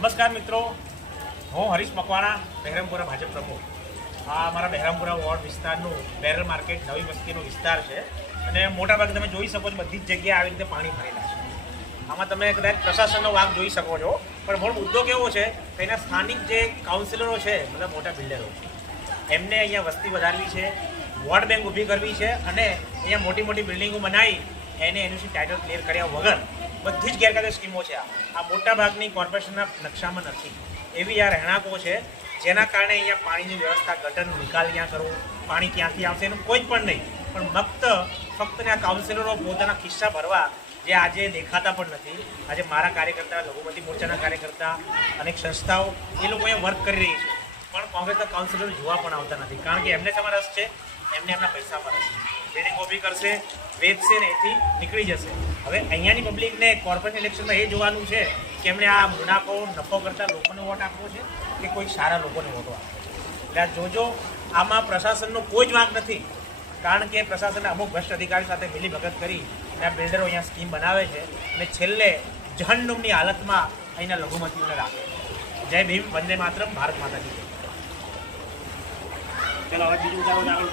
નમસ્કાર મિત્રો. હું હરીશ મકવાણા, બહેરમપુરા ભાજપ પ્રમુખ. આ અમારા બહેરમપુરા વોર્ડ વિસ્તારનું બેરલ માર્કેટ નવી વસ્તીનો વિસ્તાર છે. અને મોટાભાગે તમે જોઈ શકો છો, બધી જ જગ્યાએ આવી રીતે પાણી ભરેલા છે. આમાં તમે કદાચ પ્રશાસનનો વાંક જોઈ શકો છો. પણ મૂળ મુદ્દો કેવો છે કે એના સ્થાનિક જે કાઉન્સિલરો છે, મતલબ મોટા બિલ્ડરો, એમને અહીંયા વસ્તી વધારવી છે, વોર્ડ બેંક ઊભી કરવી છે અને અહીંયા મોટી મોટી બિલ્ડિંગો બનાવી એને એનું ટાઇટલ ક્લિયર કર્યા વગર બધી જ ગેરકાયદે સ્કીમો છે આ. મોટા ભાગની કોર્પોરેશનના નકશામાં નથી. એવી આ રહેણાંકો છે જેના કારણે અહીંયા પાણીની વ્યવસ્થા ગટરનો નિકાલ ક્યાં કરવો, પાણી ક્યાંથી આવશે એનું કોઈ પણ નહીં. પણ ફક્ત ફક્ત આ કાઉન્સિલરો પોતાના ખિસ્સા ભરવા જે આજે દેખાતા પણ નથી. આજે મારા કાર્યકર્તા, લઘુમતી મોરચાના કાર્યકર્તા, અનેક સંસ્થાઓ, એ લોકો અહીંયા વર્ક કરી રહી છે. પણ કોંગ્રેસના કાઉન્સિલરો જોવા પણ આવતા નથી. કારણ કે એમને શેમાં રસ છે. એમને એમના પૈસા પર જેને કોપી કરશે, વેચશે ને એથી નીકળી જશે. હવે અહીંયાની પબ્લિકને કોર્પોરેશન ઇલેક્શનમાં એ જોવાનું છે કે એમણે આ મુનાફો, નફો કરતા લોકોને વોટ આપવો છે કે કોઈ સારા લોકોને વોટો આપવો એટલે જોજો, આમાં પ્રશાસનનો કોઈ જ વાંક નથી. કારણ કે પ્રશાસને અમુક ભ્રષ્ટ અધિકારી સાથે મિલી ભગત કરી અને આ બિલ્ડરો અહીંયા સ્કીમ બનાવે છે અને છેલ્લે જહન્નુમની હાલતમાં અહીંના લઘુમતીઓને રાખે જય ભીમ, વંદે માતરમ, ભારત માતાજી. ચલો હવે બીજું ઉદાહરણ આગળ